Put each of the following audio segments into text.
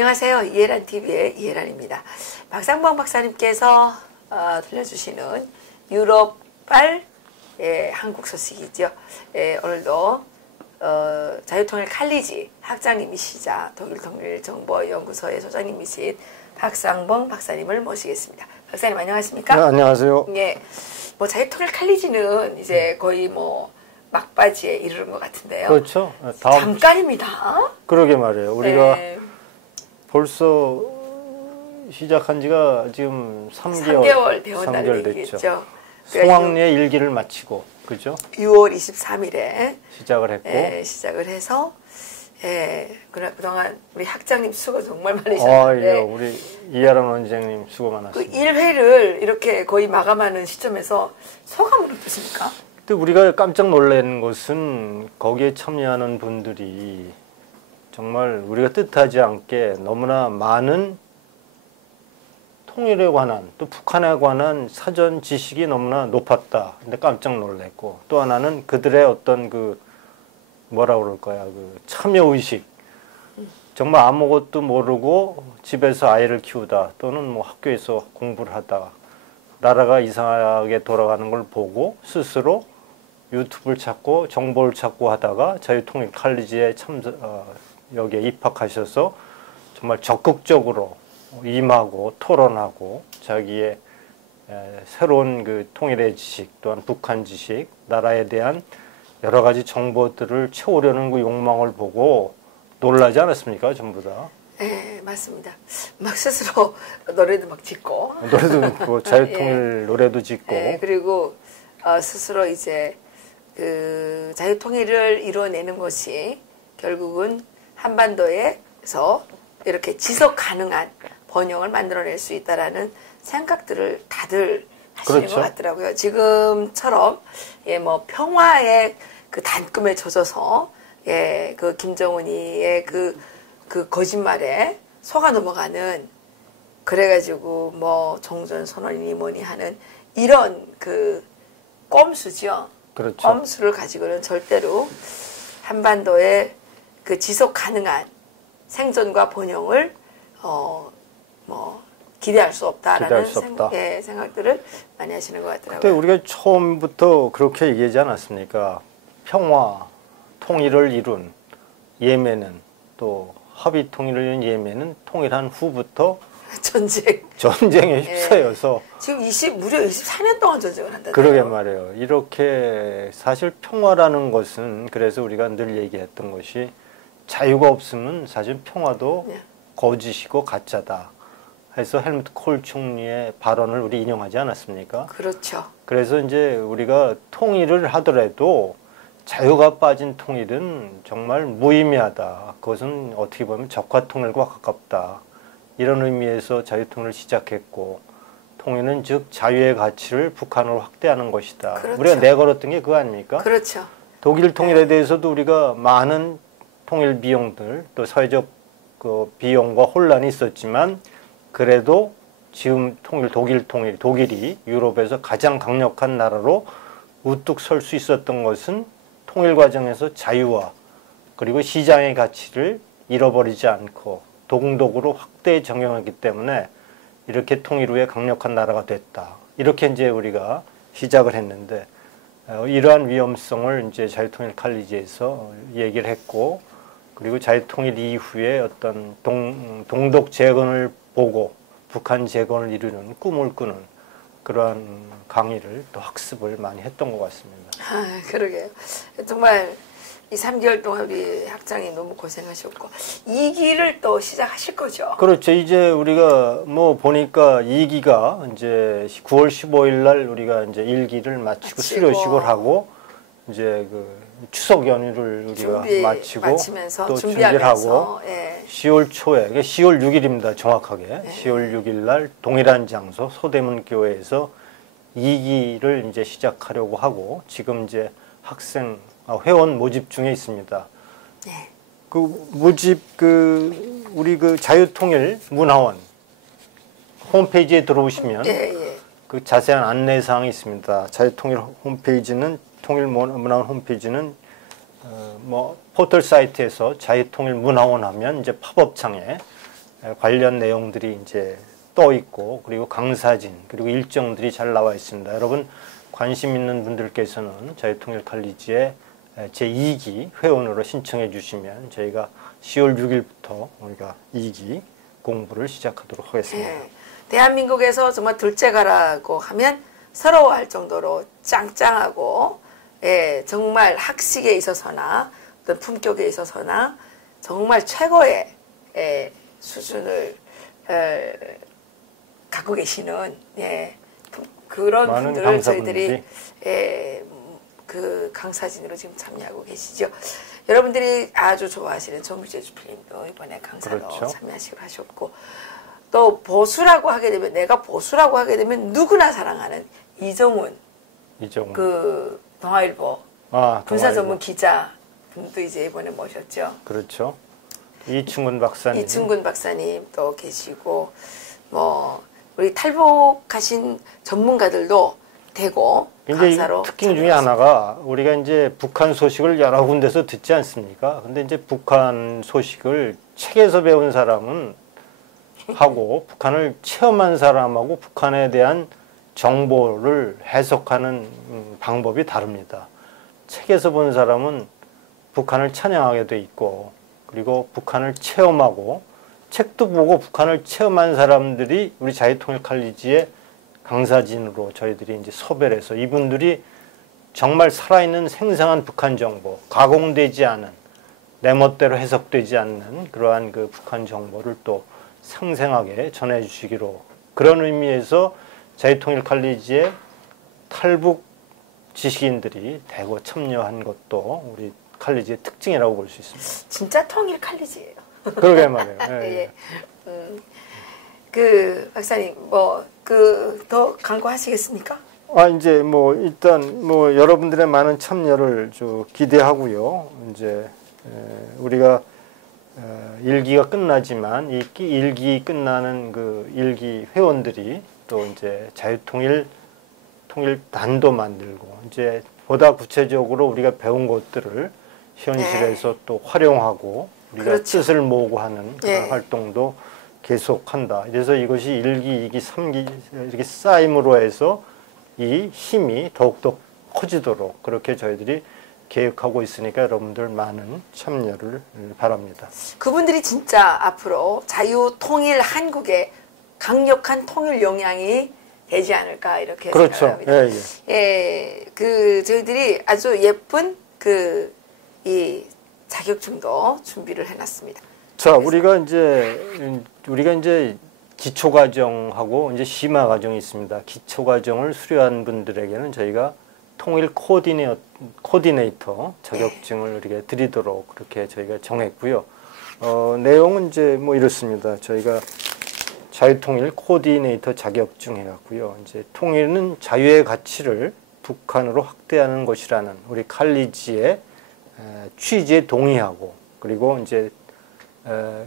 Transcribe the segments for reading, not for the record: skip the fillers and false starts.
안녕하세요. 이해란 TV의 이해란입니다. 박상봉 박사님께서 들려주시는 유럽발 한국 소식이죠. 오늘도 자유통일 칼리지 학장님이시자 독일통일정보연구소의 소장님이신 박상봉 박사님을 모시겠습니다. 박사님 안녕하십니까? 네, 안녕하세요. 예, 뭐 자유통일 칼리지는 이제 거의 뭐 막바지에 이르는 것 같은데요. 그렇죠. 잠깐입니다. 그러게 말이에요. 우리가 네. 벌써 시작한 지가 지금 3개월 되었다는 됐죠. 얘기겠죠. 송황리의 일기를 마치고, 그죠? 6월 23일에 시작을 했고, 시작을 해서, 그동안 우리 학장님 수고 정말 예, 많으셨는데, 우리 이하란 원장님 수고 그 많았습니다. 1회를 이렇게 거의 마감하는 시점에서 소감은 어떠십니까? 근데 우리가 깜짝 놀란 것은 거기에 참여하는 분들이 정말 우리가 뜻하지 않게 너무나 많은 통일에 관한 또 북한에 관한 사전 지식이 너무나 높았다. 근데 깜짝 놀랐고, 또 하나는 그들의 어떤 그 뭐라 그럴까요? 그 참여 의식. 정말 아무것도 모르고 집에서 아이를 키우다 또는 뭐 학교에서 공부를 하다가 나라가 이상하게 돌아가는 걸 보고 스스로 유튜브를 찾고 정보를 찾고 하다가 자유통일 칼리지에 여기에 입학하셔서 정말 적극적으로 임하고 토론하고 자기의 새로운 그 통일의 지식 또한 북한 지식, 나라에 대한 여러 가지 정보들을 채우려는 그 욕망을 보고 놀라지 않았습니까? 전부 다. 네, 맞습니다. 막 스스로 노래도 막 짓고. 노래도 짓고, 자유통일 노래도 짓고. 그리고 스스로 이제 그 자유통일을 이루어내는 것이 결국은 한반도에서 이렇게 지속 가능한 번영을 만들어낼 수 있다라는 생각들을 다들 하시는 그렇죠. 것 같더라고요. 지금처럼 뭐 평화의 그 단꿈에 젖어서 그 김정은이의 그 거짓말에 속아 넘어가는, 그래가지고 뭐 종전 선언이니 뭐니 하는 이런 그 꼼수죠. 그렇죠. 꼼수를 가지고는 절대로 한반도의 그 지속 가능한 생존과 번영을 뭐 기대할 수 없다라는 생각들을 많이 하시는 것 같더라고요. 그때 우리가 처음부터 그렇게 얘기하지 않았습니까? 평화, 통일을 이룬 예멘은, 또 합의 통일을 이룬 예멘은 통일한 후부터 전쟁에 휩싸여서 지금 무려 24년 동안 전쟁을 한다고요. 그러게 말이에요. 이렇게 사실 평화라는 것은, 그래서 우리가 늘 얘기했던 것이 자유가 없으면 사실 평화도 거짓이고 가짜다 해서 헬무트 콜 총리의 발언을 우리 인용하지 않았습니까? 그렇죠. 그래서 이제 우리가 통일을 하더라도 자유가 빠진 통일은 정말 무의미하다. 그것은 어떻게 보면 적화통일과 가깝다. 이런 의미에서 자유통일을 시작했고, 통일은 즉 자유의 가치를 북한으로 확대하는 것이다. 그렇죠. 우리가 내걸었던 게 그거 아닙니까? 그렇죠. 독일 통일에 대해서도 우리가 많은 통일 비용들, 또 사회적 그 비용과 혼란이 있었지만, 그래도 지금 독일이 유럽에서 가장 강력한 나라로 우뚝 설 수 있었던 것은 통일 과정에서 자유와 그리고 시장의 가치를 잃어버리지 않고 동독으로 확대 적용했기 때문에 이렇게 통일 후에 강력한 나라가 됐다. 이렇게 이제 우리가 시작을 했는데, 이러한 위험성을 이제 자유통일 칼리지에서 얘기를 했고, 그리고 자유통일 이후에 어떤 동독 재건을 보고 북한 재건을 이루는 꿈을 꾸는 그러한 강의를 또 학습을 많이 했던 것 같습니다. 그러게요. 정말 이 3개월 동안 우리 학장이 너무 고생하셨고, 2기를 또 시작하실 거죠? 그렇죠. 이제 우리가 뭐 보니까 2기가 이제 9월 15일 날 우리가 이제 1기를 마치고 수료식을 하고, 이제 그 추석 연휴를 우리가 마치고 또 준비를 하고, 10월 초에, 그러니까 10월 6일입니다. 정확하게. 10월 6일 날 동일한 장소 소대문 교회에서 2기를 이제 시작하려고 하고, 지금 이제 회원 모집 중에 있습니다. 그 모집 우리 그 자유통일 문화원 홈페이지에 들어오시면 그 자세한 안내 사항이 있습니다. 자유통일 홈페이지는 통일문화원 홈페이지는 뭐 포털 사이트에서 자유통일문화원 하면 이제 팝업 창에 관련 내용들이 이제 떠 있고 그리고 강사진 그리고 일정들이 잘 나와 있습니다. 여러분 관심 있는 분들께서는 자유통일 칼리지의 제2기 회원으로 신청해 주시면 저희가 10월 6일부터 우리가 2기 공부를 시작하도록 하겠습니다. 네. 대한민국에서 정말 둘째가라고 하면 서러워할 정도로 짱짱하고 예, 정말 학식에 있어서나 어떤 품격에 있어서나 정말 최고의 수준을 갖고 계시는 그런 분들을 저희들이 그 강사진으로 지금 참여하고 계시죠. 여러분들이 아주 좋아하시는 정규재 주필님도 이번에 강사로 그렇죠. 참여하시고 하셨고 또 보수라고 하게 되면 내가 보수라고 하게 되면 누구나 사랑하는 이정훈 그 동아일보 군사 전문 기자 분도 이제 이번에 모셨죠. 그렇죠. 이충근 박사님 또 계시고 뭐 우리 탈북하신 전문가들도 되고 강사로 특징 중에 하나가 우리가 이제 북한 소식을 여러 군데서 듣지 않습니까? 근데 이제 북한 소식을 책에서 배운 사람은 하고 북한을 체험한 사람하고 북한에 대한 정보를 해석하는 방법이 다릅니다. 책에서 본 사람은 북한을 찬양하게 돼 있고 그리고 북한을 체험하고 책도 보고 북한을 체험한 사람들이 우리 자유통일 칼리지의 강사진으로 저희들이 이제 섭외를 해서 이분들이 정말 살아있는 생생한 북한 정보, 가공되지 않은 내 멋대로 해석되지 않는 그러한 그 북한 정보를 또 생생하게 전해주시기로 그런 의미에서 자유통일 칼리지의 탈북 지식인들이 대거 참여한 것도 우리 칼리지의 특징이라고 볼 수 있습니다. 진짜 통일 칼리지예요. 그러게 말이에요. 예. 그 박사님 더 강구하시겠습니까? 이제 일단 여러분들의 많은 참여를 기대하고요. 이제 우리가 1기가 끝나지만 이 1기 끝나는 그 1기 회원들이 또 이제 통일단도 만들고 이제 보다 구체적으로 우리가 배운 것들을 현실에서 또 활용하고 우리가 그렇죠. 뜻을 모으고 하는 그런 활동도 계속한다. 그래서 이것이 1기, 2기, 3기 이렇게 쌓임으로 해서 이 힘이 더욱더 커지도록 그렇게 저희들이 계획하고 있으니까 여러분들 많은 참여를 바랍니다. 그분들이 진짜 앞으로 자유통일 한국의 강력한 통일 역량이 되지 않을까 이렇게 그렇죠. 생각합니다. 저희들이 아주 예쁜 이 자격증도 준비를 해놨습니다. 자, 우리가 이제 기초과정하고 이제 심화과정이 있습니다. 기초과정을 수료한 분들에게는 저희가 통일 코디네이터 자격증을 우리가 드리도록 그렇게 저희가 정했고요. 내용은 이제 이렇습니다. 저희가 자유통일 코디네이터 자격증 해갖고요. 이제 통일은 자유의 가치를 북한으로 확대하는 것이라는 우리 칼리지의 취지에 동의하고 그리고 이제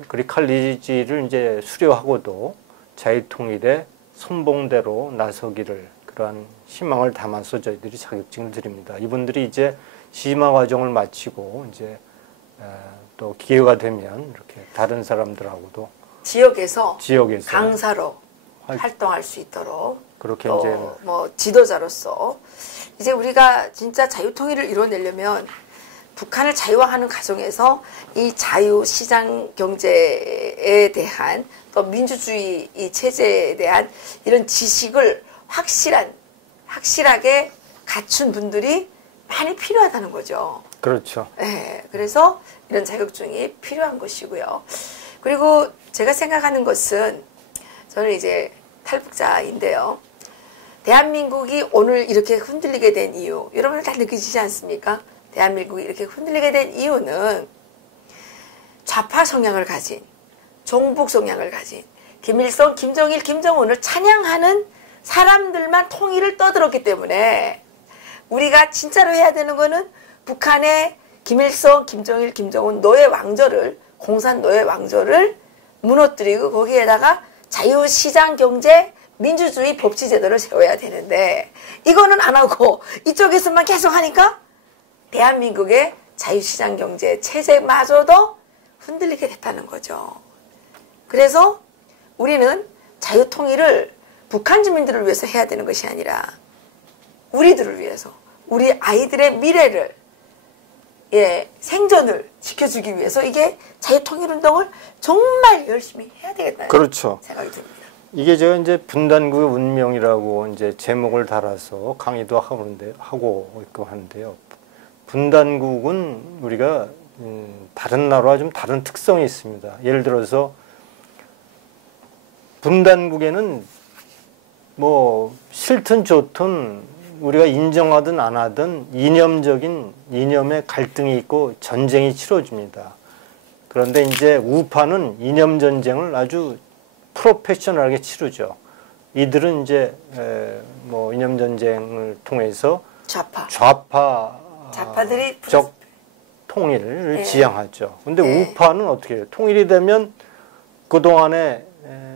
그리 칼리지를 이제 수료하고도 자유통일의 선봉대로 나서기를 그러한 희망을 담아서 저희들이 자격증을 드립니다. 이분들이 이제 심화 과정을 마치고 이제 또 기회가 되면 이렇게 다른 사람들하고도 지역에서 강사로 활동할 수 있도록 그렇게 또 이제 지도자로서 이제 우리가 진짜 자유통일을 이뤄내려면 북한을 자유화하는 과정에서 이 자유시장 경제에 대한 또 민주주의 이 체제에 대한 이런 지식을 확실하게 갖춘 분들이 많이 필요하다는 거죠. 그렇죠. 네, 그래서 이런 자격증이 필요한 것이고요. 그리고 제가 생각하는 것은 저는 이제 탈북자인데요. 대한민국이 오늘 이렇게 흔들리게 된 이유, 여러분들 다 느끼시지 않습니까? 대한민국이 이렇게 흔들리게 된 이유는 좌파 성향을 가진, 종북 성향을 가진 김일성, 김정일, 김정은을 찬양하는 사람들만 통일을 떠들었기 때문에 우리가 진짜로 해야 되는 거는 북한의 김일성, 김정일, 김정은 노예 왕조를, 공산 노예 왕조를 무너뜨리고 거기에다가 자유시장 경제, 민주주의 법치 제도를 세워야 되는데 이거는 안 하고 이쪽에서만 계속 하니까 대한민국의 자유시장 경제 체제마저도 흔들리게 됐다는 거죠. 그래서 우리는 자유통일을 북한 주민들을 위해서 해야 되는 것이 아니라 우리들을 위해서, 우리 아이들의 미래를, 생존을 지켜주기 위해서 이게 자유통일운동을 정말 열심히 해야 되겠다는 그렇죠. 생각이 듭니다. 이게 제가 이제 분단국의 운명이라고 이제 제목을 달아서 강의도 하고 있고 하는데요. 분단국은 우리가 다른 나라와 좀 다른 특성이 있습니다. 예를 들어서 분단국에는 뭐 싫든 좋든 우리가 인정하든 안 하든 이념의 갈등이 있고 전쟁이 치러집니다. 그런데 이제 우파는 이념 전쟁을 아주 프로페셔널하게 치르죠. 이들은 이제 뭐 이념 전쟁을 통해서 좌파들이 적 통일을 지향하죠. 근데 우파는 어떻게 해요? 통일이 되면 그동안에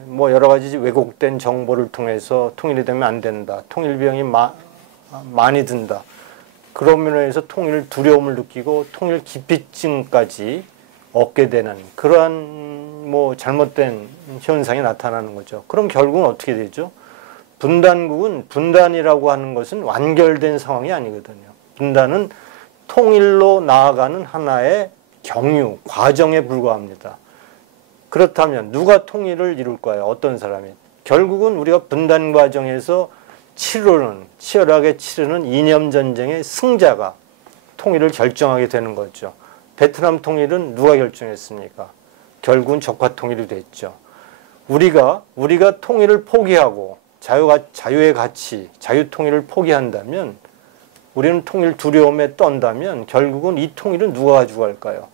뭐 여러 가지 왜곡된 정보를 통해서 통일이 되면 안 된다. 통일 비용이 많이 든다. 그런 면에서 통일 두려움을 느끼고 통일 기피증까지 얻게 되는 그러한 뭐 잘못된 현상이 나타나는 거죠. 그럼 결국은 어떻게 되죠? 분단국은 분단이라고 하는 것은 완결된 상황이 아니거든요. 분단은 통일로 나아가는 하나의 경유, 과정에 불과합니다. 그렇다면 누가 통일을 이룰까요? 어떤 사람이? 결국은 우리가 분단 과정에서 치열하게 치르는 이념 전쟁의 승자가 통일을 결정하게 되는 거죠. 베트남 통일은 누가 결정했습니까? 결국은 적화 통일이 됐죠. 우리가 통일을 포기하고 자유의 가치, 자유 통일을 포기한다면, 우리는 통일 두려움에 떤다면 결국은 이 통일은 누가 가지고 갈까요?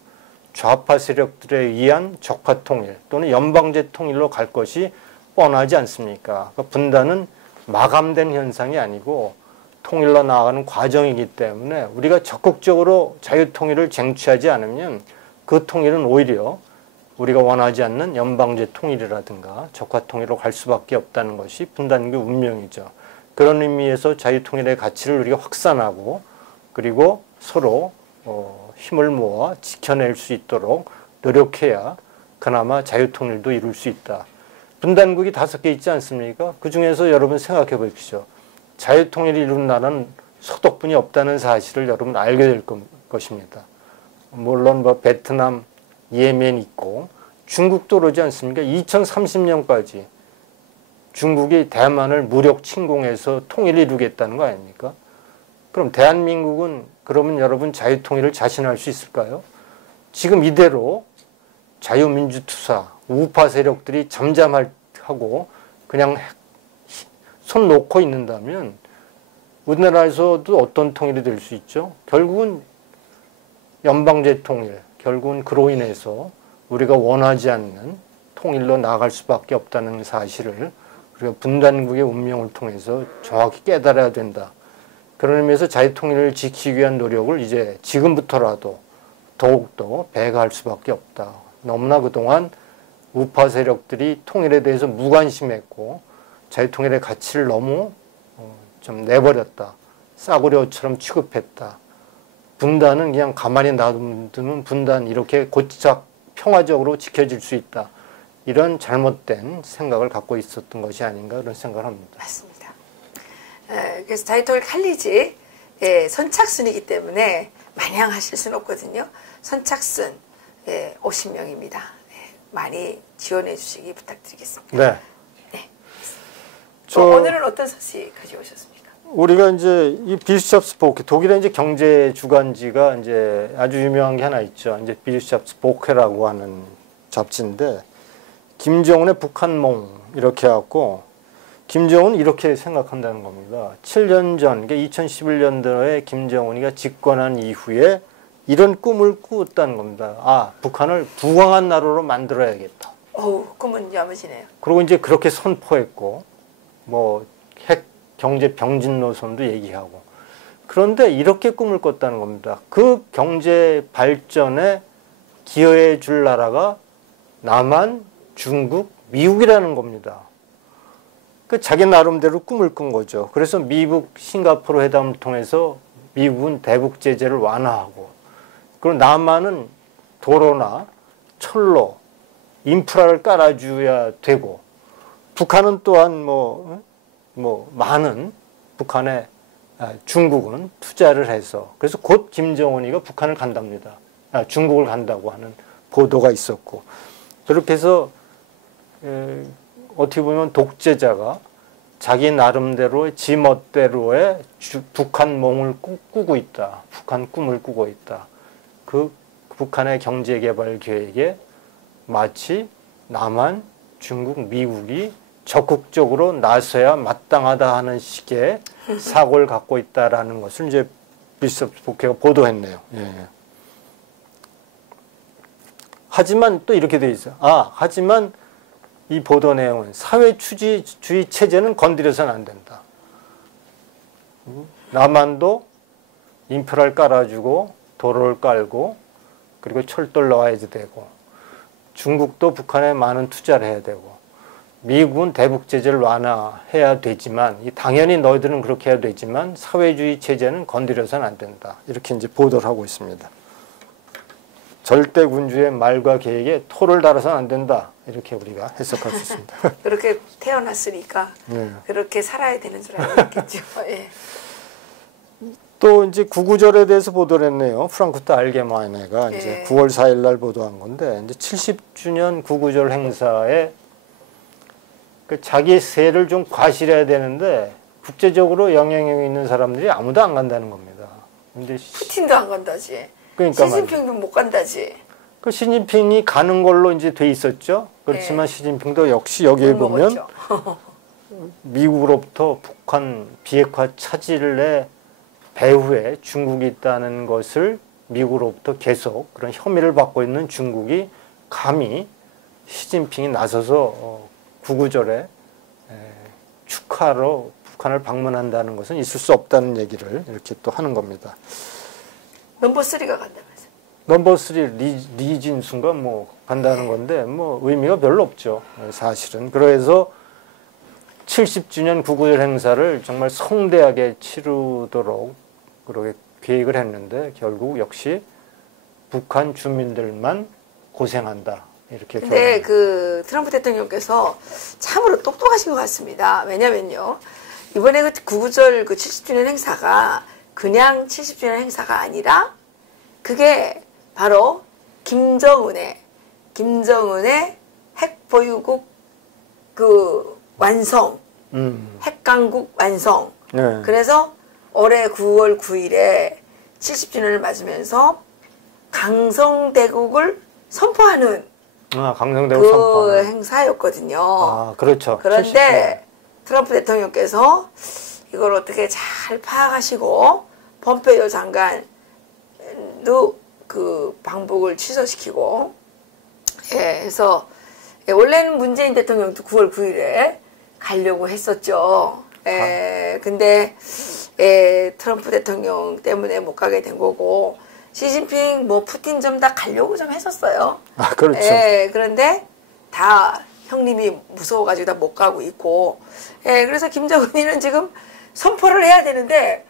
좌파 세력들에 의한 적화 통일 또는 연방제 통일로 갈 것이 뻔하지 않습니까? 그러니까 분단은 마감된 현상이 아니고 통일로 나아가는 과정이기 때문에 우리가 적극적으로 자유통일을 쟁취하지 않으면 그 통일은 오히려 우리가 원하지 않는 연방제 통일이라든가 적화통일로 갈 수밖에 없다는 것이 분단국의 운명이죠. 그런 의미에서 자유통일의 가치를 우리가 확산하고 그리고 서로 힘을 모아 지켜낼 수 있도록 노력해야 그나마 자유통일도 이룰 수 있다. 분단국이 5개 있지 않습니까? 그 중에서 여러분 생각해 보십시오. 자유통일을 이룬 나라는 소득분이 없다는 사실을 여러분 알게 될 것입니다. 물론 뭐 베트남, 예멘 있고 중국도 그러지 않습니까? 2030년까지 중국이 대만을 무력 침공해서 통일을 이루겠다는 거 아닙니까? 그럼 대한민국은 그러면 여러분 자유통일을 자신할 수 있을까요? 지금 이대로 자유민주투사, 우파 세력들이 잠잠하고 그냥 손 놓고 있는다면 우리나라에서도 어떤 통일이 될 수 있죠? 결국은 연방제 통일, 결국은 그로 인해서 우리가 원하지 않는 통일로 나아갈 수밖에 없다는 사실을 우리가 분단국의 운명을 통해서 정확히 깨달아야 된다. 그런 의미에서 자유통일을 지키기 위한 노력을 이제 지금부터라도 더욱더 배가할 수밖에 없다. 너무나 그동안 우파 세력들이 통일에 대해서 무관심했고 자유통일의 가치를 너무 좀 내버렸다. 싸구려처럼 취급했다. 분단은 그냥 가만히 놔두면 분단 이렇게 곧작 평화적으로 지켜질 수 있다. 이런 잘못된 생각을 갖고 있었던 것이 아닌가 그런 생각을 합니다. 맞습니다. 그래서 자유통일 칼리지 선착순이기 때문에 마냥 하실 수는 없거든요. 선착순 50명입니다. 많이 지원해 주시기 부탁드리겠습니다. 네. 네. 오늘은 어떤 소식 가지고 오셨습니까? 우리가 이제 이 비슈찹스포케 독일의 이제 경제 주간지가 이제 아주 유명한 게 하나 있죠. 이제 비슈찹스포케라고 하는 잡지인데 김정은의 북한몽 이렇게 해갖고 김정은 이렇게 생각한다는 겁니다. 7년 전, 그러니까 2011년도에 김정은이가 집권한 이후에 이런 꿈을 꾸었다는 겁니다. 아, 북한을 부강한 나라로 만들어야겠다. 어우, 꿈은 야무지네요. 그리고 이제 그렇게 선포했고, 뭐, 핵 경제 병진 노선도 얘기하고. 그런데 이렇게 꿈을 꿨다는 겁니다. 그 경제 발전에 기여해 줄 나라가 남한, 중국, 미국이라는 겁니다. 그 자기 나름대로 꿈을 꾼 거죠. 그래서 미국, 싱가포르 회담을 통해서 미국은 대북 제재를 완화하고, 그리고 남한은 도로나 철로, 인프라를 깔아줘야 되고 북한은 또한 많은 북한에 중국은 투자를 해서 그래서 곧 김정은이가 북한을 간답니다. 중국을 간다고 하는 보도가 있었고 그렇게 해서 어떻게 보면 독재자가 자기 나름대로의 지 멋대로의 북한 몽을 꾸고 있다. 북한 꿈을 꾸고 있다. 그 북한의 경제개발 계획에 마치 남한, 중국, 미국이 적극적으로 나서야 마땅하다 하는 식의 사고를 갖고 있다라는 것을 이제 비서스 복회가 보도했네요. 예. 하지만 또 이렇게 돼 있어요. 하지만 이 보도 내용은 사회주의 체제는 건드려서는 안 된다. 남한도 인프라를 깔아주고 도로를 깔고 그리고 철도를 넣어야 되고 중국도 북한에 많은 투자를 해야 되고 미국은 대북 제재를 완화해야 되지만 당연히 너희들은 그렇게 해야 되지만 사회주의 체제는 건드려서는 안 된다. 이렇게 이제 보도를 하고 있습니다. 절대 군주의 말과 계획에 토를 달아서는 안 된다. 이렇게 우리가 해석할 수 있습니다. 그렇게 태어났으니까 네. 그렇게 살아야 되는 줄 알겠죠. 예. 또 이제 구구절에 대해서 보도를 했네요. 프랑크푸르트 알게마이네가 이제 9월 4일 날 보도한 건데 이제 70주년 구구절 행사에 자기 세를 좀 과실해야 되는데 국제적으로 영향력 있는 사람들이 아무도 안 간다는 겁니다. 근데 푸틴도 안 간다지. 그러니까 시진핑도 못 간다지. 그 시진핑이 가는 걸로 이제 돼 있었죠. 그렇지만 시진핑도 역시 여기에 보면 미국으로부터 북한 비핵화 차질의 배후에 중국이 있다는 것을 미국으로부터 계속 그런 혐의를 받고 있는 중국이 감히 시진핑이 나서서 구구절에 축하로 북한을 방문한다는 것은 있을 수 없다는 얘기를 이렇게 또 하는 겁니다. 넘버 3가 간다면서. 넘버 3 리진수가 간다는 건데 의미가 별로 없죠. 사실은. 그래서 70주년 구구절 행사를 정말 성대하게 치르도록 그렇게 계획을 했는데 결국 역시 북한 주민들만 고생한다. 이렇게. 근데 그 트럼프 대통령께서 참으로 똑똑하신 것 같습니다. 왜냐면요. 이번에 그 구구절 그 70주년 행사가 그냥 70주년 행사가 아니라 그게 바로 김정은의 핵보유국 그 완성, 핵강국 완성. 네. 그래서 올해 9월 9일에 70주년을 맞으면서 강성대국을 선포하는 강성대국 선포하는 행사였거든요. 그렇죠. 그런데 70주년. 트럼프 대통령께서 이걸 어떻게 잘 파악하시고 폼페이오 장관도 그 방북을 취소시키고 해서 원래는 문재인 대통령도 9월 9일에 가려고 했었죠. 근데 트럼프 대통령 때문에 못 가게 된 거고 시진핑 푸틴 좀 다 가려고 좀 했었어요. 그렇죠. 그런데 다 형님이 무서워가지고 다 못 가고 있고 그래서 김정은이는 지금 선포를 해야 되는데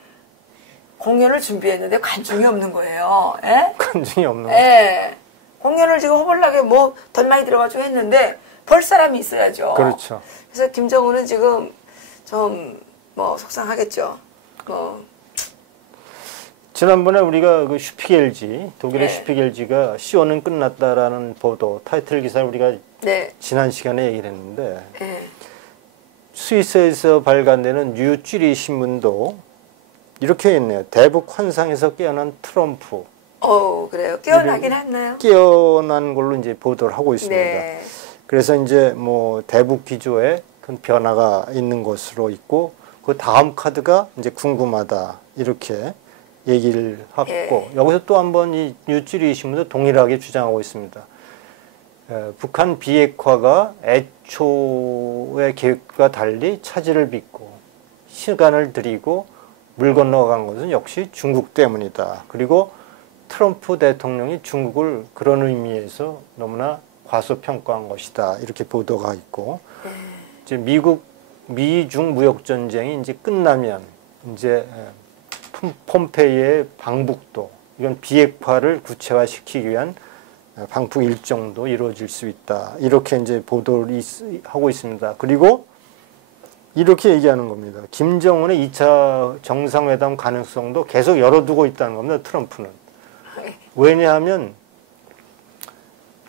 공연을 준비했는데 관중이 없는 거예요. 관중이 없는 거예요. 공연을 지금 허벌나게 돈 많이 들어가지고 했는데 벌 사람이 있어야죠. 그렇죠. 그래서 김정은은 지금 좀 속상하겠죠. 지난번에 우리가 그 슈피겔지 독일의 슈피겔지가 시온은 끝났다라는 보도 타이틀 기사를 우리가 지난 시간에 얘기를 했는데 스위스에서 발간되는 뉴쥐리 신문도 이렇게 했네요. 대북 환상에서 깨어난 트럼프. 그래요. 깨어나긴 했나요? 깨어난 걸로 이제 보도를 하고 있습니다. 네. 그래서 이제 대북 기조에 큰 변화가 있는 것으로 있고 그 다음 카드가 이제 궁금하다 이렇게 얘기를 하고 여기서 또 한번 이 뉴쥐리 신문도 동일하게 주장하고 있습니다. 북한 비핵화가 애초의 계획과 달리 차질을 빚고 시간을 들이고 물 건너간 것은 역시 중국 때문이다. 그리고 트럼프 대통령이 중국을 그런 의미에서 너무나 과소평가한 것이다. 이렇게 보도가 있고 이제 미중 무역 전쟁이 이제 끝나면 이제 폼페이의 방북도 이건 비핵화를 구체화시키기 위한 방북 일정도 이루어질 수 있다. 이렇게 이제 보도를 하고 있습니다. 그리고 이렇게 얘기하는 겁니다. 김정은의 2차 정상회담 가능성도 계속 열어두고 있다는 겁니다. 트럼프는. 왜냐하면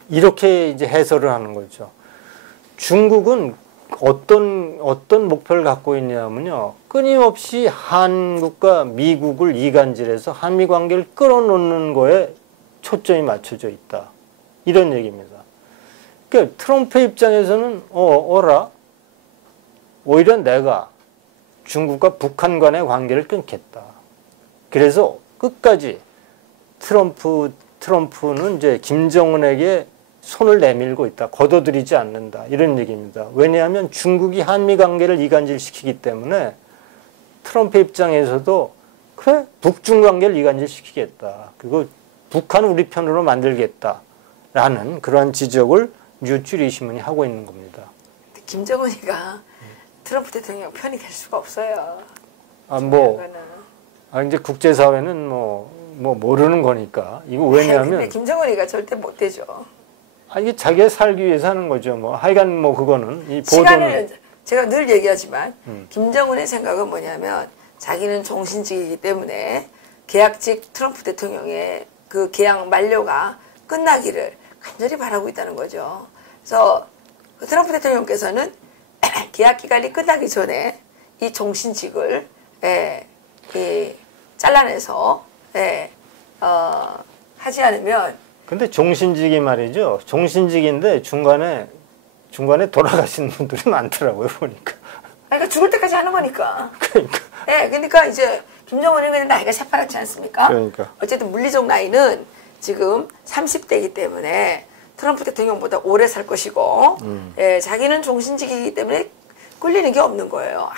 이렇게 이제 해설을 하는 거죠. 중국은 어떤 목표를 갖고 있냐면요. 끊임없이 한국과 미국을 이간질해서 한미 관계를 끌어놓는 거에 초점이 맞춰져 있다. 이런 얘기입니다. 그러니까 트럼프 입장에서는 어라? 오히려 내가 중국과 북한 간의 관계를 끊겠다. 그래서 끝까지 트럼프는 이제 김정은에게 손을 내밀고 있다. 걷어들이지 않는다. 이런 얘기입니다. 왜냐하면 중국이 한미 관계를 이간질시키기 때문에 트럼프 입장에서도 그래 북중 관계를 이간질시키겠다. 그리고 북한을 우리 편으로 만들겠다라는 그러한 지적을 뉴욕주리 신문이 하고 있는 겁니다. 김정은이가 트럼프 대통령 편이 될 수가 없어요. 이제 국제사회는 모르는 거니까. 이거 왜냐하면. 근데 김정은이가 절대 못 되죠. 이게 자기가 살기 위해서 하는 거죠. 하여간 그거는. 이 보도는. 제가 늘 얘기하지만, 김정은의 생각은 뭐냐면, 자기는 종신직이기 때문에, 계약직 트럼프 대통령의 그 계약 만료가 끝나기를 간절히 바라고 있다는 거죠. 그래서 트럼프 대통령께서는 계약 기간이 끝나기 전에 이 종신직을 잘라내서 하지 않으면. 근데 종신직이 말이죠. 종신직인데 중간에 돌아가시는 분들이 많더라고요, 보니까. 그러니까 죽을 때까지 하는 거니까. 그러니까. 그러니까 이제 김정은은 그냥 나이가 새파랗지 않습니까? 그러니까. 어쨌든 물리적 나이는 지금 30대이기 때문에 트럼프 대통령보다 오래 살 것이고, 자기는 종신직이기 때문에 끌리는 게 없는 거예요.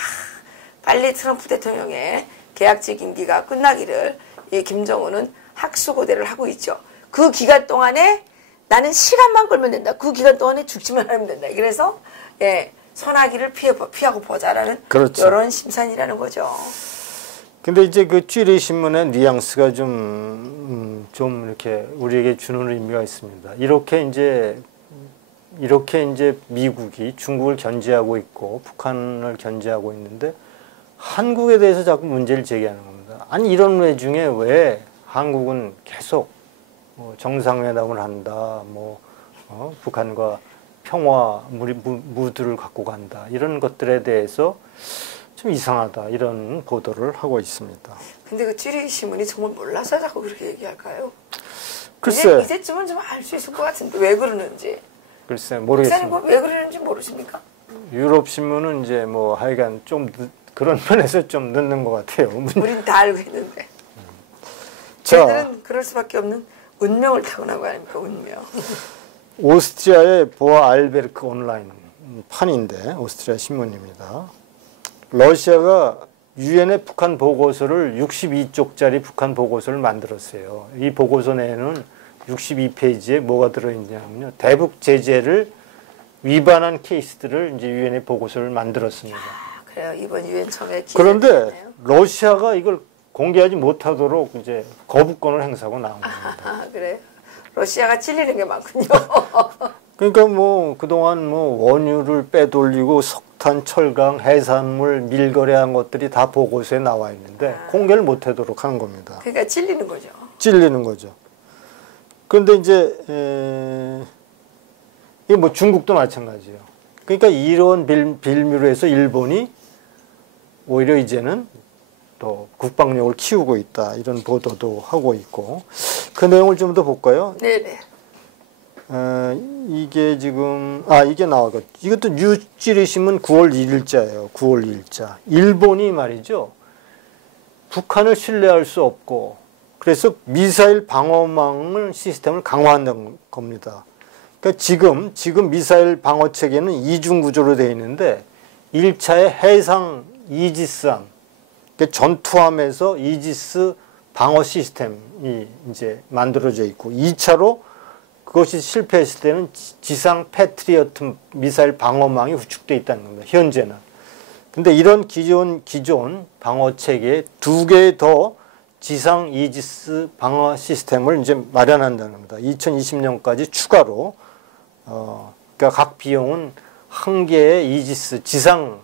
빨리 트럼프 대통령의 계약직 임기가 끝나기를 이 김정은은 학수고대를 하고 있죠. 그 기간 동안에 나는 시간만 끌면 된다. 그 기간 동안에 죽지만 하면 된다. 그래서 선하기를 피하고 보자라는 그렇죠. 이런 심산이라는 거죠. 근데 이제 그 쥐리 신문의 뉘앙스가 좀 이렇게 우리에게 주는 의미가 있습니다. 이렇게 이제 미국이 중국을 견제하고 있고 북한을 견제하고 있는데 한국에 대해서 자꾸 문제를 제기하는 겁니다. 아니 이런 와중에 왜 한국은 계속 정상회담을 한다, 북한과 평화 무드를 갖고 간다 이런 것들에 대해서 좀 이상하다 이런 보도를 하고 있습니다. 근데 그 쥐리 신문이 정말 몰라서 자꾸 그렇게 얘기할까요? 글쎄 이제쯤은 좀 알 수 있을 것 같은데 왜 그러는지. 글쎄 모르겠습니다. 왜 그러는지 모르십니까? 유럽 신문은 이제 하여간 좀 그런 면에서 좀 늦는 것 같아요. 우린 다 알고 있는데. 저희들은 그럴 수밖에 없는 운명을 타고난 거 아닙니까? 운명. 오스트리아의 보아 알베르크 온라인 판인데 오스트리아 신문입니다. 러시아가 유엔의 북한 보고서를 62쪽짜리 북한 보고서를 만들었어요. 이 보고서 내에는 62페이지에 뭐가 들어있냐면요. 대북 제재를 위반한 케이스들을 이제 유엔의 보고서를 만들었습니다. 그래요. 이번 유엔 처음에 그런데 러시아가 이걸 공개하지 못하도록 이제 거부권을 행사하고 나온 겁니다. 그래요? 러시아가 찔리는 게 많군요. 그러니까 그동안 원유를 빼돌리고 석탄, 철강, 해산물 밀거래한 것들이 다 보고서에 나와 있는데 공개를 못하도록 하는 겁니다. 그러니까 찔리는 거죠. 찔리는 거죠. 그런데 이제 이게 중국도 마찬가지예요. 그러니까 이런 빌미로 해서 일본이 오히려 이제는 또 국방력을 키우고 있다 이런 보도도 하고 있고 그 내용을 좀 더 볼까요? 네네. 이게 지금 이게 나와가 이것도 뉴찌리 신문 9월 2일자예요. 9월 2일자. 일본이 말이죠. 북한을 신뢰할 수 없고 그래서 미사일 방어망을 시스템을 강화한다는 겁니다. 그러니까 지금 미사일 방어 체계는 이중 구조로 되어 있는데 1차의 해상 이지스함, 그러니까 전투함에서 이지스 방어 시스템이 이제 만들어져 있고 2차로 그것이 실패했을 때는 지상 패트리어트 미사일 방어망이 구축되어 있다는 겁니다. 현재는. 근데 이런 기존 방어 체계에 2개의 더 지상 이지스 방어 시스템을 이제 마련한다는 겁니다. 2020년까지 추가로 그러니까 각 비용은 한 개의 이지스 지상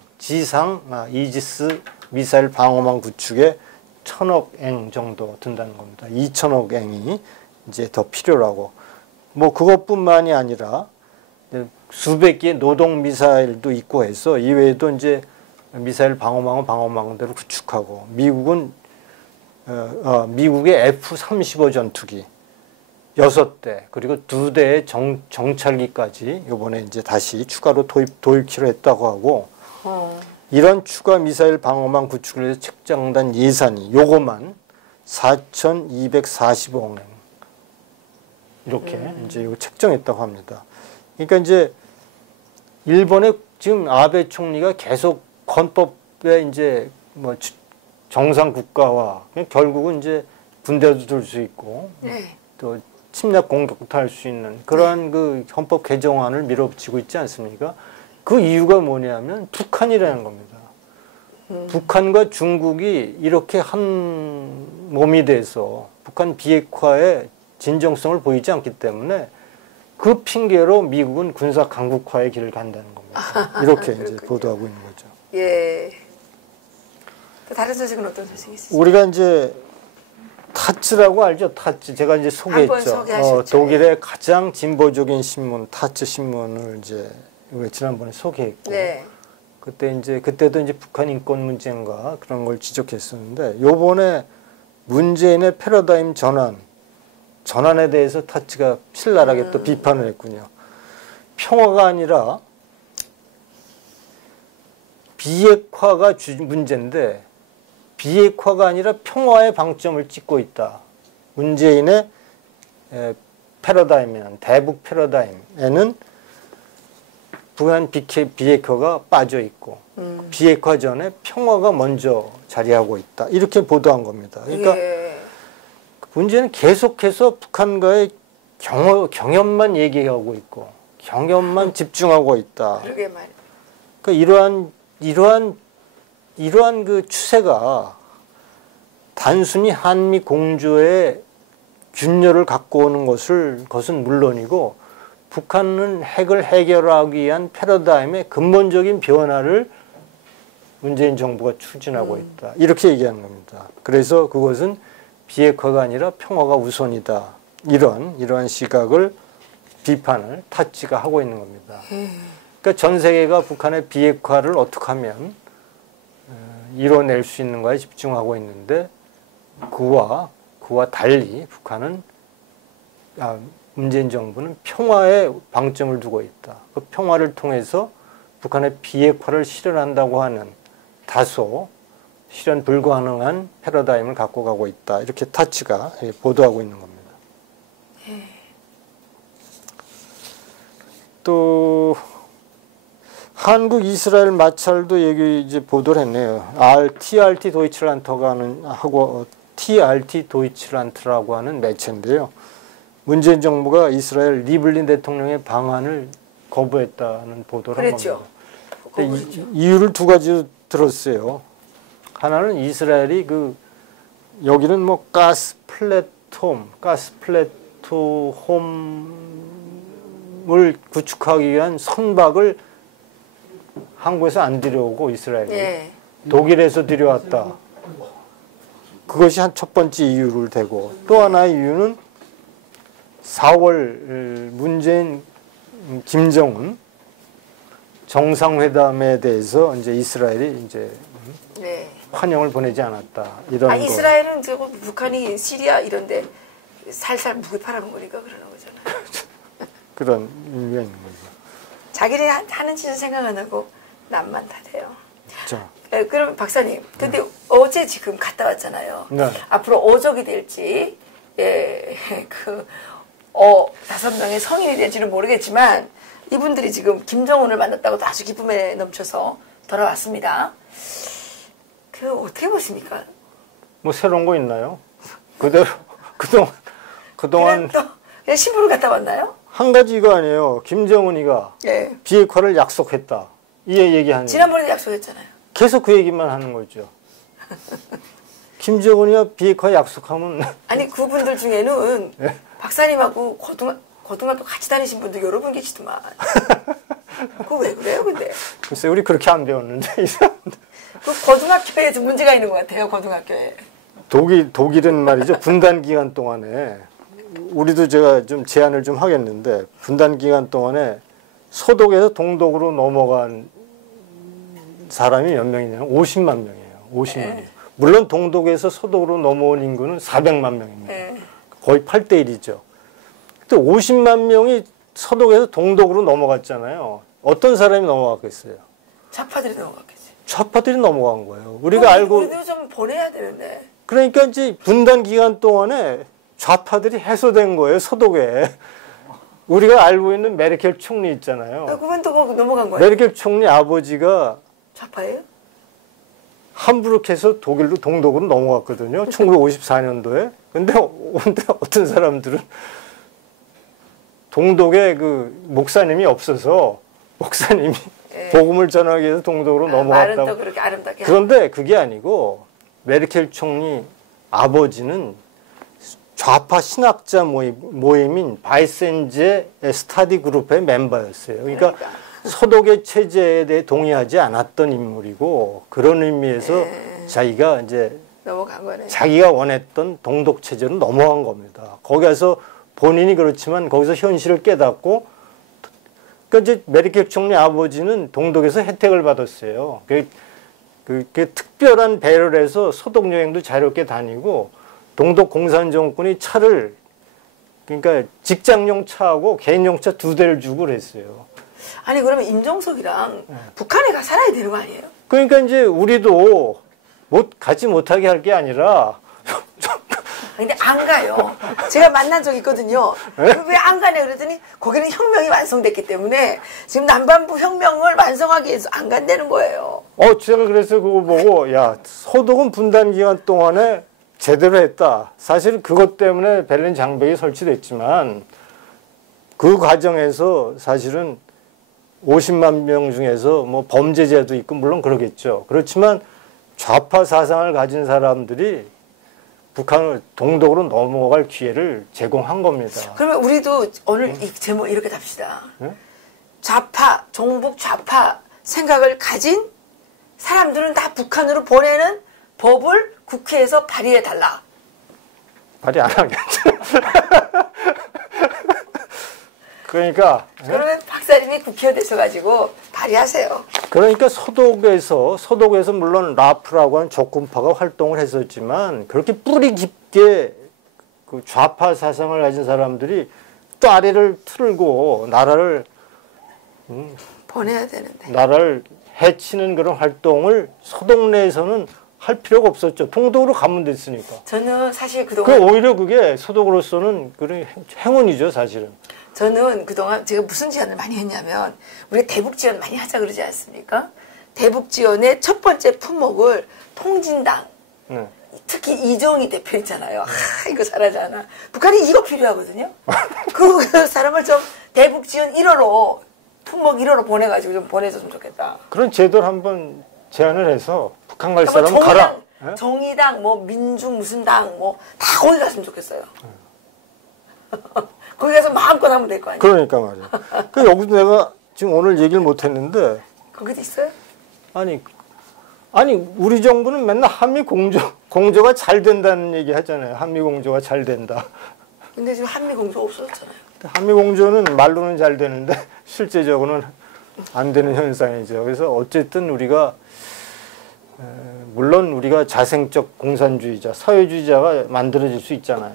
이지스 미사일 방어망 구축에 1,000억 엔 정도 든다는 겁니다. 2,000억 엔이 이제 더 필요라고. 뭐 그것뿐만이 아니라 수백 개의 노동 미사일도 있고 해서 이외에도 이제 미사일 방어망은 방어망대로 구축하고 미국의 F-35 전투기 6대 그리고 2대의 정찰기까지 이번에 이제 다시 추가로 도입키로 했다고 하고 이런 추가 미사일 방어망 구축을 위해서 책정된 예산이 요거만 4,245억 엔 이렇게 이제 이거 책정했다고 합니다. 그러니까 이제 일본의 지금 아베 총리가 계속 헌법에 이제 뭐 정상 국가와 결국은 이제 군대도 둘 수 있고 또 침략 공격도 할 수 있는 그러한 그 헌법 개정안을 밀어붙이고 있지 않습니까? 그 이유가 뭐냐면 북한이라는 겁니다. 북한과 중국이 이렇게 한 몸이 돼서 북한 비핵화에 진정성을 보이지 않기 때문에 그 핑계로 미국은 군사 강국화의 길을 간다는 겁니다. 이렇게 이제 보도하고 있는 거죠. 예. 또 다른 소식은 어떤 소식이 있으세요? 우리가 이제 타츠라고 알죠? 타츠. 제가 이제 소개했죠. 독일의 가장 진보적인 신문, 타츠 신문을 이제 지난번에 소개했고, 네. 그때도 이제 북한 인권 문제인가 그런 걸 지적했었는데, 요번에 문재인의 패러다임 전환에 대해서 타츠가 신랄하게 또 비판을 했군요. 평화가 아니라 비핵화가 문제인데 비핵화가 아니라 평화의 방점을 찍고 있다. 문재인의 패러다임에는 대북 패러다임에는 북한 비핵화가 빠져 있고 비핵화 전에 평화가 먼저 자리하고 있다. 이렇게 보도한 겁니다. 그러니까 문제는 계속해서 북한과의 경협만 얘기하고 있고 경협만 집중하고 있다. 그러게 말이야. 그러니까 이러한 그 추세가 단순히 한미 공조의 균열을 갖고 오는 것은 물론이고 북한은 핵을 해결하기 위한 패러다임의 근본적인 변화를 문재인 정부가 추진하고 있다. 이렇게 얘기하는 겁니다. 그래서 그것은 비핵화가 아니라 평화가 우선이다. 이러한 시각을 비판을 타츠가 하고 있는 겁니다. 그러니까 전 세계가 북한의 비핵화를 어떻게 하면 이뤄낼 수 있는가에 집중하고 있는데 그와 달리 북한은 문재인 정부는 평화에 방점을 두고 있다. 그 평화를 통해서 북한의 비핵화를 실현한다고 하는 다소 실현 불가능한 패러다임을 갖고 가고 있다. 이렇게 타츠가 보도하고 있는 겁니다. 또 한국 이스라엘 마찰도 이제 보도를 했네요. TRT 도이칠란트라고 하는 매체인데요. 문재인 정부가 이스라엘 리블린 대통령의 방한을 거부했다는 보도를 한 겁니다. 이유를 두 가지로 들었어요. 하나는 이스라엘이 여기는 뭐 가스 플랫폼을 구축하기 위한 선박을 한국에서 안 들여오고 이스라엘이 독일에서 들여왔다. 그것이 첫 번째 이유를 대고 또 하나의 이유는 4월 문재인 김정은 정상회담에 대해서 이제 이스라엘이 이제 환영을 보내지 않았다. 이런 이스라엘은 북한이 시리아 이런데 살살 무기 팔아먹으니까 그러는 거잖아요. 그런 의미가 있는 거죠. 자기들이 하는 짓은 생각 안 하고 남만 다대요. 그렇죠. 그럼 박사님, 근데 어제 지금 갔다 왔잖아요. 네. 앞으로 어족이 될지, 5명의 성인이 될지는 모르겠지만 이분들이 지금 김정은을 만났다고 아주 기쁨에 넘쳐서 돌아왔습니다. 어떻게 보십니까? 뭐 새로운 거 있나요? 그대로 그동안 그냥 신부를 갔다 왔나요? 한 가지 이거 아니에요. 김정은이가 비핵화를 약속했다. 이 얘기하는. 지난번에 약속했잖아요. 계속 그 얘기만 하는 거죠. 김정은이와 비핵화 약속하면 아니 그분들 중에는 네? 박사님하고 고등학교 같이 다니신 분도 여러 분 계시더만. 그거 왜 그래요, 근데? 글쎄 우리 그렇게 안 배웠는데 이 사람들. 그 고등학교에도 문제가 있는 것 같아요, 고등학교에. 독일은 말이죠. 분단 기간 동안에 우리도 제가 좀 제안을 좀 하겠는데 분단 기간 동안에 서독에서 동독으로 넘어간 사람이 몇 명이냐면 50만 명이에요. 50만 명. 물론 동독에서 서독으로 넘어온 인구는 400만 명입니다. 거의 8대 1이죠. 근데 50만 명이 서독에서 동독으로 넘어갔잖아요. 어떤 사람이 넘어갔겠어요? 좌파들이 넘어갔겠지. 좌파들이 넘어간 거예요. 우리가 알고 우리도 좀 보내야 되는데. 그러니까 이제 분단 기간 동안에 좌파들이 해소된 거예요. 서독에. 우리가 알고 있는 메르켈 총리 있잖아요. 그분도 거기 넘어간 거예요. 메르켈 총리 아버지가 좌파예요? 함부르크에서 독일로 동독으로 넘어갔거든요. 1954년도에. 근데 어떤 사람들은 동독에 그 목사님이 없어서 목사님이 복음을 전하기 위해서 동독으로 넘어갔다고. 말은 또 그렇게 아름답게. 그런데 그게 아니고 메르켈 총리 아버지는 좌파 신학자 모임인 바이센제 스타디 그룹의 멤버였어요. 그러니까 서독의 체제에 대해 동의하지 않았던 인물이고 그런 의미에서 자기가 이제 넘어간 거네. 자기가 원했던 동독 체제로 넘어간 겁니다. 거기서 본인이 그렇지만 거기서 현실을 깨닫고 그러니까 이제 메르켈 총리 아버지는 동독에서 혜택을 받았어요. 그 특별한 배려를 해서 서독 여행도 자유롭게 다니고 동독 공산 정권이 차를 그러니까 직장용 차하고 개인용 차 2대를 주고 그랬어요. 아니 그러면 임종석이랑 북한에 가 살아야 되는 거 아니에요? 그러니까 이제 우리도 가지 못하게 할 게 아니라 근데 안 가요. 제가 만난 적 있거든요. 왜 안 가냐 그랬더니 거기는 혁명이 완성됐기 때문에 지금 남반부 혁명을 완성하기 위해서 안 간다는 거예요. 제가 그래서 그거 보고 야 서독은 분단 기간 동안에 제대로 했다. 사실 그것 때문에 베를린 장벽이 설치됐지만 그 과정에서 사실은 50만 명 중에서 뭐 범죄자도 있고 물론 그러겠죠. 그렇지만 좌파 사상을 가진 사람들이 북한을 동독으로 넘어갈 기회를 제공한 겁니다. 그러면 우리도 오늘 이 제목 이렇게 답시다. 네? 좌파, 종북 좌파 생각을 가진 사람들은 다 북한으로 보내는 법을 국회에서 발의해달라. 발의 안 하겠죠. 그러니까 그러면 박사님이 국회의원 되셔가지고 발의하세요. 그러니까 서독에서 물론 라프라고 하는 적군파가 활동을 했었지만 그렇게 뿌리 깊게 그 좌파 사상을 가진 사람들이 다리를 틀고 나라를 보내야 되는데. 나라를 해치는 그런 활동을 서독 내에서는 할 필요가 없었죠. 동독으로 가면 됐으니까. 저는 사실 그동안 오히려 그게 서독으로서는 그런 행운이죠, 사실은. 저는 그동안 제가 무슨 지원을 많이 했냐면 우리가 대북 지원 많이 하자 그러지 않습니까? 대북 지원의 첫 번째 품목을 통진당 네. 특히 이정희 대표 있잖아요. 이거 잘하잖아. 북한이 이거 필요하거든요. 그 사람을 좀 대북 지원 1호로 품목 1호로 보내가지고 좀 보내줬으면 좋겠다. 그런 제도를 한번 제안을 해서 북한 갈 사람은 가라. 정의당, 뭐 민중 무슨 당, 뭐 다 거기 갔으면 좋겠어요. 거기 가서 마음껏 하면 될 거 아니에요. 그러니까 말이야. 그 여기도 내가 지금 오늘 얘기를 못 했는데. 거기도 있어요? 아니 우리 정부는 맨날 한미 공조가 잘 된다는 얘기 하잖아요. 한미 공조가 잘 된다. 근데 지금 한미 공조 없어졌잖아요. 한미 공조는 말로는 잘 되는데 실제적으로는 안 되는 현상이죠. 그래서 어쨌든 우리가 물론 우리가 자생적 공산주의자, 사회주의자가 만들어질 수 있잖아요.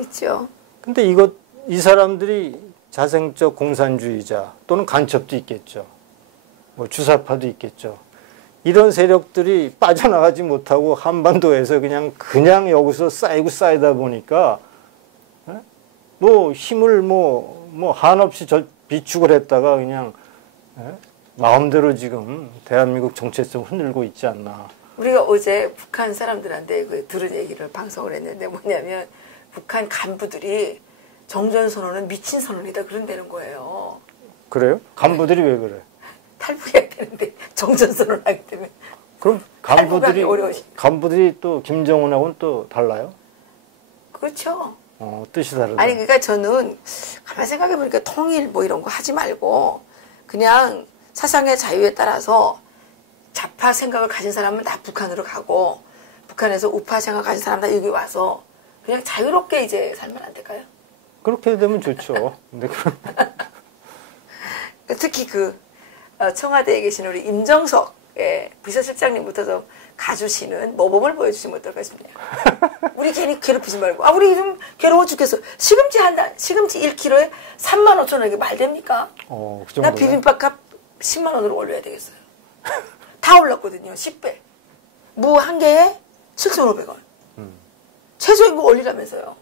있죠. 근데 이 사람들이 자생적 공산주의자 또는 간첩도 있겠죠. 뭐 주사파도 있겠죠. 이런 세력들이 빠져나가지 못하고 한반도에서 그냥 여기서 쌓이다 보니까 뭐 힘을 한없이 비축을 했다가 그냥 마음대로 지금 대한민국 정체성 흔들고 있지 않나. 우리가 어제 북한 사람들한테 들은 얘기를 방송을 했는데 뭐냐면 북한 간부들이 정전선언은 미친 선언이다 그런다는 거예요. 그래요? 간부들이 왜 그래? 탈북해야 되는데 정전선언 하기 때문에 그럼 탈북하기 어려우시. 간부들이 또 김정은하고는 또 달라요? 그렇죠. 뜻이 다르다. 아니 그러니까 저는 가만 생각해 보니까 통일 뭐 이런 거 하지 말고 그냥 사상의 자유에 따라서 좌파 생각을 가진 사람은 다 북한으로 가고 북한에서 우파 생각 가진 사람 다 여기 와서 그냥 자유롭게 이제 살면 안 될까요? 그렇게 되면 좋죠. 근데 특히 그 청와대에 계신 우리 임정석 비서실장님부터 좀 가주시는 모범을 보여주시면 어떨까 싶네요. 우리 괜히 괴롭히지 말고. 우리 좀 괴로워 죽겠어. 시금치 한 단, 시금치 1kg에 35,000원 이게 말 됩니까? 그 나 비빔밥 값 10만 원으로 올려야 되겠어요. 다 올랐거든요. 10배. 무 한 개에 7,500원. 최저임금 올리라면서요.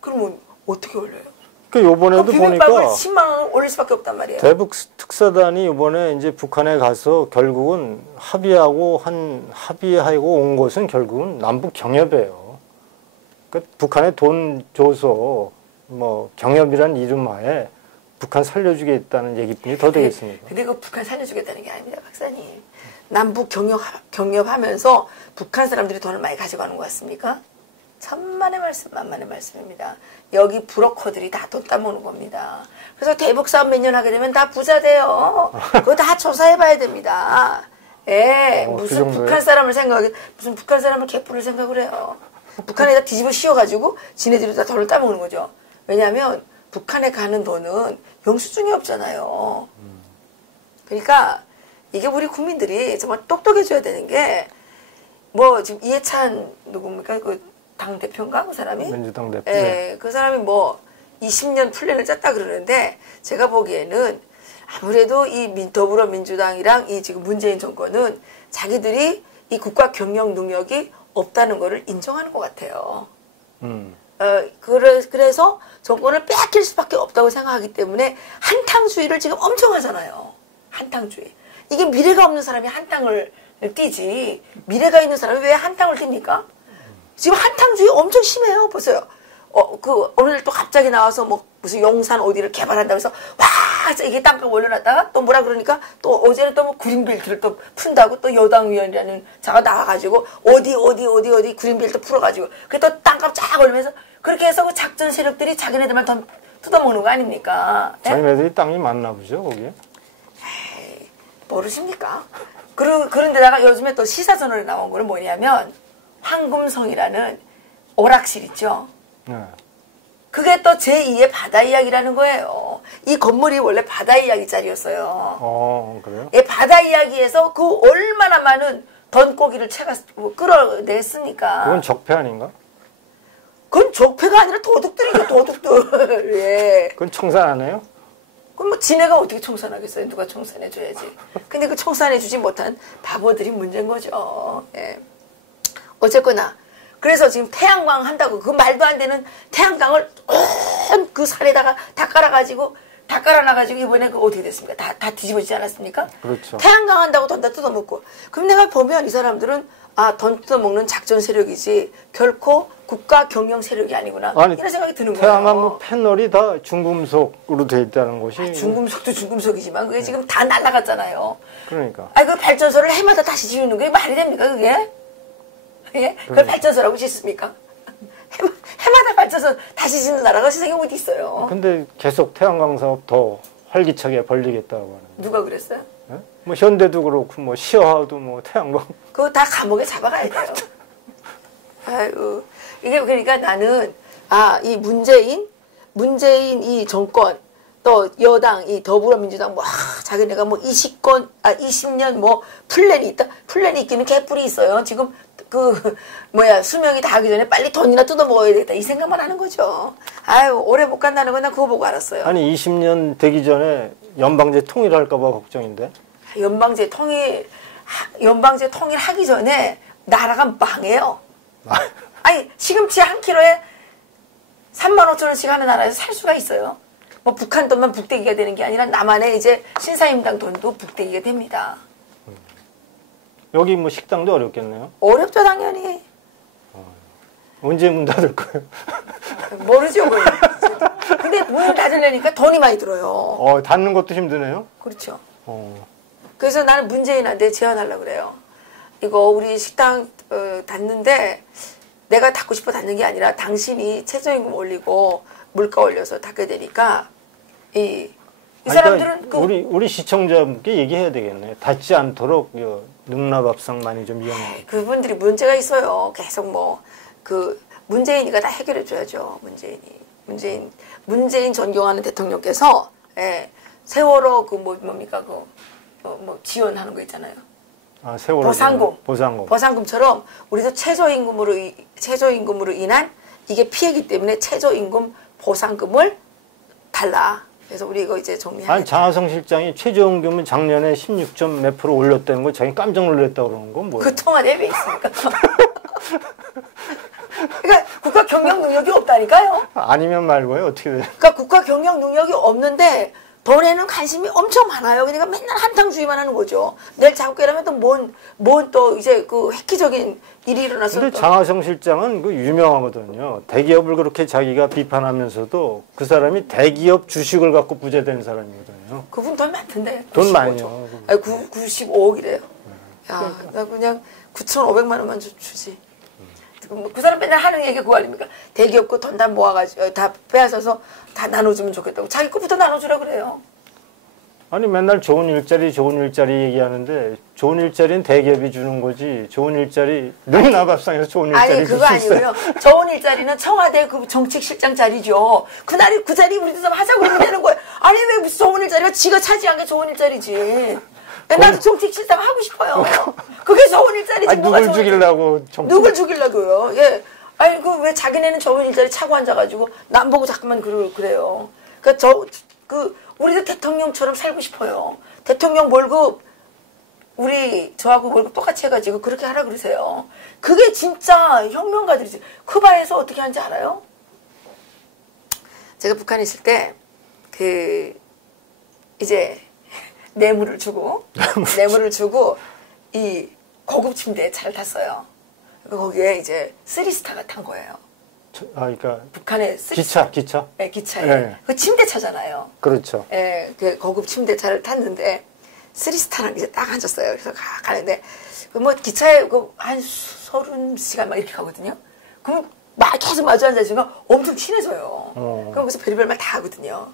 그러면 어떻게 올려요? 요번에도 비빔밥을 보니까 10만 원 올릴 수밖에 없단 말이에요. 대북 특사단이 이번에 이제 북한에 가서 결국은 합의하고 온 것은 결국은 남북 경협이에요. 그러니까 북한에 돈 줘서 뭐 경협이란 이름하에 북한 살려주겠다는 얘기뿐이 더 되겠습니까? 근데 그 북한 살려주겠다는 게 아닙니다, 박사님. 남북 경협하면서 북한 사람들이 돈을 많이 가져가는 것 같습니까? 천만의 말씀, 만만의 말씀입니다. 여기 브로커들이 다 돈 따먹는 겁니다. 그래서 대북 사업 몇 년 하게 되면 다 부자 돼요. 그거 다 조사해봐야 됩니다. 무슨 북한 사람을 생각해, 무슨 북한 사람을 개뿔을 생각을 해요. 북한에다 뒤집어 씌워가지고 지네들이 다 돈을 따먹는 거죠. 왜냐하면 북한에 가는 돈은 영수증이 없잖아요. 그러니까 이게 우리 국민들이 정말 똑똑해져야 되는 게 뭐 지금 이해찬 누굽니까? 그 당 대표인가 그 사람이? 민주당 대표. 그 사람이 뭐 20년 플랜을 짰다 그러는데 제가 보기에는 아무래도 이 더불어민주당이랑 이 지금 문재인 정권은 자기들이 이 국가 경영 능력이 없다는 거를 인정하는 것 같아요. 그래서 정권을 빼앗길 수밖에 없다고 생각하기 때문에 한탕주의를 지금 엄청 하잖아요. 한탕주의. 이게 미래가 없는 사람이 한탕을 띄지 미래가 있는 사람이 왜 한탕을 띱니까? 지금 한탕주의 엄청 심해요. 보세요. 오늘 또 갑자기 나와서 뭐 무슨 용산 어디를 개발한다면서 와 이게 땅값 올려놨다가 또 뭐라 그러니까 또 어제는 또 뭐 그린벨트를 또 푼다고 또 여당위원이라는 자가 나와가지고 어디 그린벨트 풀어가지고 그 또 땅값 쫙 올리면서 그렇게 해서 그 작전 세력들이 자기네들만 더 뜯어먹는 거 아닙니까? 자기네들이 땅이 많나 보죠 거기에? 에이, 모르십니까? 그런데다가 요즘에 또 시사전으로 나온 거는 뭐냐면 황금성이라는 오락실 있죠. 네. 그게 또 제2의 바다 이야기라는 거예요. 이 건물이 원래 바다 이야기짜리였어요. 그래요? 예, 바다 이야기에서 그 얼마나 많은 던고기를 끌어냈습니까? 그건 적폐 아닌가? 그건 적폐가 아니라 도둑들이죠, 도둑들. 예. 그건 청산 안 해요? 그럼 뭐 지네가 어떻게 청산하겠어요? 누가 청산해줘야지. 근데 그 청산해주지 못한 바보들이 문제인 거죠. 예. 어쨌거나 그래서 지금 태양광 한다고 그 말도 안 되는 태양광을 온 그 살에다가 다 깔아놔가지고 이번에 그 어떻게 됐습니까? 다 뒤집어지지 않았습니까? 그렇죠. 태양광 한다고 돈 다 뜯어먹고. 그럼 내가 보면 이 사람들은 돈 뜯어먹는 작전 세력이지 결코 국가 경영 세력이 아니구나. 이런 생각이 드는 거예요. 태양광 뭐 패널이 다 중금속으로 돼 있다는 것이. 중금속도 중금속이지만 그게 지금 다 날아갔잖아요. 그러니까. 그 발전소를 해마다 다시 지우는 게 말이 됩니까 그게? 예? 그걸 발전소라고 짓습니까? 해마다 발전소 다시 짓는 나라가 세상에 어디 있어요? 근데 계속 태양광 사업 더 활기차게 벌리겠다고 하는. 누가 그랬어요? 네? 뭐 현대도 그렇고 뭐 시어하도 뭐 태양광. 그거 다 감옥에 잡아가야 돼요. 아유 이게 그러니까 나는 이 문재인 이 정권 또 여당 이 더불어민주당 뭐 자기네가 뭐 20년 뭐 플랜이 있다. 플랜이 있기는 개뿔이 있어요. 지금 수명이 다 하기 전에 빨리 돈이나 뜯어먹어야 되겠다. 이 생각만 하는 거죠. 오래 못 간다는 건 나 그거 보고 알았어요. 아니, 20년 되기 전에 연방제 통일할까봐 걱정인데? 연방제 통일하기 전에 나라가 망해요. 아니, 시금치 한 킬로에 35,000원씩 하는 나라에서 살 수가 있어요. 뭐 북한 돈만 북대기가 되는 게 아니라 남한의 이제 신사임당 돈도 북대기가 됩니다. 여기 뭐 식당도 어렵겠네요? 어렵죠, 당연히. 언제 문 닫을 거예요? 모르죠, 뭐. 근데 문을 닫으려니까 돈이 많이 들어요. 닫는 것도 힘드네요? 그렇죠. 어. 그래서 나는 문재인한테 제안하려고 그래요. 이거 우리 식당 닫는데 내가 닫고 싶어 닫는 게 아니라 당신이 최저임금 올리고 물가 올려서 닫게 되니까 이 사람들은 그러니까 우리 시청자분께 얘기해야 되겠네. 닫지 않도록 능납합상 많이 좀 이용해. 그분들이 문제가 있어요. 계속 뭐 그 문재인이가 다 해결해 줘야죠. 문재인 존경하는 대통령께서 세월호 그 뭡니까 뭐 지원하는 거 있잖아요. 아, 세월호 보상금처럼 우리도 최저임금으로 인한 이게 피해기 때문에 최저임금 보상금을 달라. 그래서 우리 이거 이제 정리하자. 아니 장하성 실장이 최저임금은 작년에 16점 몇 프로 올렸다는 거 자기 깜짝 놀랐다고 그러는 건 뭐예요? 그 통화 내에 있습니까? 그러니까 국가 경영 능력이 없다니까요. 아니면 말고요. 어떻게 돼요? 그러니까 국가 경영 능력이 없는데 돈에는 관심이 엄청 많아요. 그러니까 맨날 한탕주의만 하는 거죠. 내일 자꾸 깨라면 또 뭔 또 이제 그 획기적인 일이 일어나서. 근데 장하성 실장은 그 유명하거든요. 대기업을 그렇게 자기가 비판하면서도 그 사람이 대기업 주식을 갖고 부자된 사람이거든요. 그분 돈 많던데. 돈 많이요. 아니 95억이래요. 야, 나 그냥 9,500만 원만 주지. 그 사람 맨날 하는 얘기가 그거 아닙니까? 대기업 거 돈 다 모아가지고 다 빼앗아서 다 나눠주면 좋겠다고. 자기 거부터 나눠주라 그래요. 아니 맨날 좋은 일자리 얘기하는데 좋은 일자리는 대기업이 주는 거지. 좋은 일자리 능납합상에서 좋은 일자리 줄 수 있어요. 아니 그거 아니고요. 좋은 일자리는 청와대 그 정책실장 자리죠. 그 자리 우리도 좀 하자고 그러면 되는 거예요. 아니 왜 무슨 좋은 일자리가 지가 차지한 게 좋은 일자리지. 나도 정책실장 하고 싶어요. 그게 좋은 일자리지. 아니, 누굴 죽이려고 누굴 죽이려고요. 예. 아니 그 왜 자기네는 좋은 일자리 차고 앉아가지고 남 보고 자꾸만 그래요. 우리도 대통령처럼 살고 싶어요. 대통령 월급 저하고 월급 똑같이 해가지고 그렇게 하라 그러세요. 그게 진짜 혁명가들이지. 쿠바에서 어떻게 하는지 알아요? 제가 북한에 있을 때 이제 뇌물을 주고 이 고급 침대에 차를 탔어요. 거기에 이제 쓰리스타가 탄 거예요. 그러니까 북한의 기차. 네, 기차에. 네. 그 침대차잖아요. 그렇죠. 예, 그 고급 침대차를 탔는데 쓰리스타랑 이제 딱 앉았어요. 그래서 가는데 뭐 기차에 한 30시간 막 이렇게 가거든요. 그럼 막 계속 마주 앉아있으면 엄청 친해져요. 그럼 거기서 별의별 말 다 하거든요.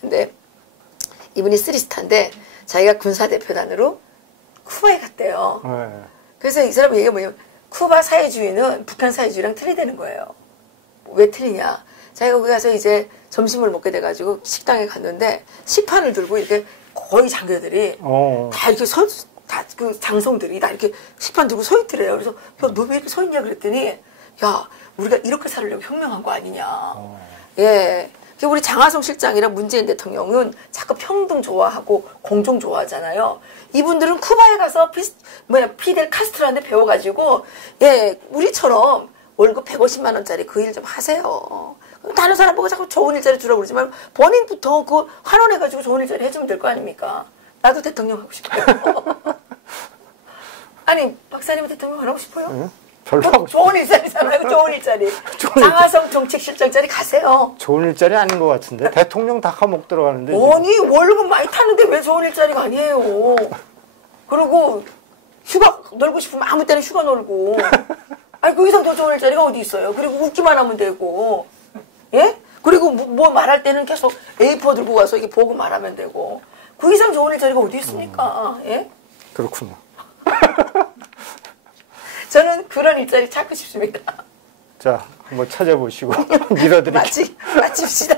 근데 이분이 쓰리스타인데 자기가 군사대표단으로 쿠바에 갔대요. 네. 그래서 이 사람 얘기가 뭐냐면 쿠바 사회주의는 북한 사회주의랑 틀리다는 거예요. 왜 틀리냐? 자기가 거기 가서 이제 점심을 먹게 돼가지고 식당에 갔는데 식판을 들고 이렇게 거의 장교들이 다 이렇게 그 장성들이 다 이렇게 식판 들고 서 있더래요. 그래서 야, 너 왜 이렇게 서 있냐 그랬더니 야, 우리가 이렇게 살려고 혁명한 거 아니냐. 예. 우리 장하성 실장이랑 문재인 대통령은 자꾸 평등 좋아하고 공정 좋아하잖아요. 이분들은 쿠바에 가서 피델 카스트로한테 배워가지고 예, 우리처럼 월급 150만 원짜리 그 일 좀 하세요. 다른 사람 보고 자꾸 좋은 일자리 주라고 그러지 말고 본인부터 그 환원해가지고 좋은 일자리 해주면 될 거 아닙니까? 나도 대통령 하고 싶어요. 아니 박사님은 대통령 안 하고 싶어요? 응? 별로 좋은 일자리잖아요. 좋은 일자리. 장하성 정책실장 자리 가세요. 좋은 일자리 아닌 것 같은데 대통령 다 감옥 들어가는데. 아니 월급 많이 타는데 왜 좋은 일자리가 아니에요. 그리고 휴가 놀고 싶으면 아무 때나 휴가 놀고. 아니 그 이상 더 좋은 일자리가 어디 있어요. 그리고 웃기만 하면 되고. 예? 그리고 뭐 말할 때는 계속 A4 들고 가서 이게 보고 말하면 되고. 그 이상 좋은 일자리가 어디 있습니까? 예? 그렇군요. 저는 그런 일자리 찾고 싶습니다. 자, 한번 찾아보시고 밀어드릴게요. 마칩시다.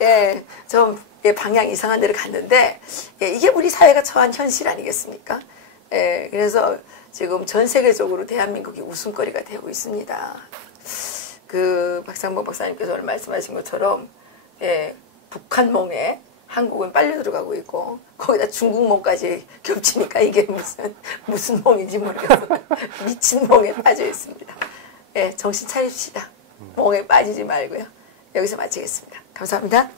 예, 좀 방향 이상한 데를 갔는데 예, 이게 우리 사회가 처한 현실 아니겠습니까? 예, 그래서 지금 전 세계적으로 대한민국이 웃음거리가 되고 있습니다. 그 박상봉 박사님께서 오늘 말씀하신 것처럼 예, 북한몽에 한국은 빨려 들어가고 있고 거기다 중국몽까지 겹치니까 이게 무슨 몽인지 모르겠어요. 미친 몽에 빠져 있습니다. 예, 정신 차립시다. 몽에 빠지지 말고요. 여기서 마치겠습니다. 감사합니다.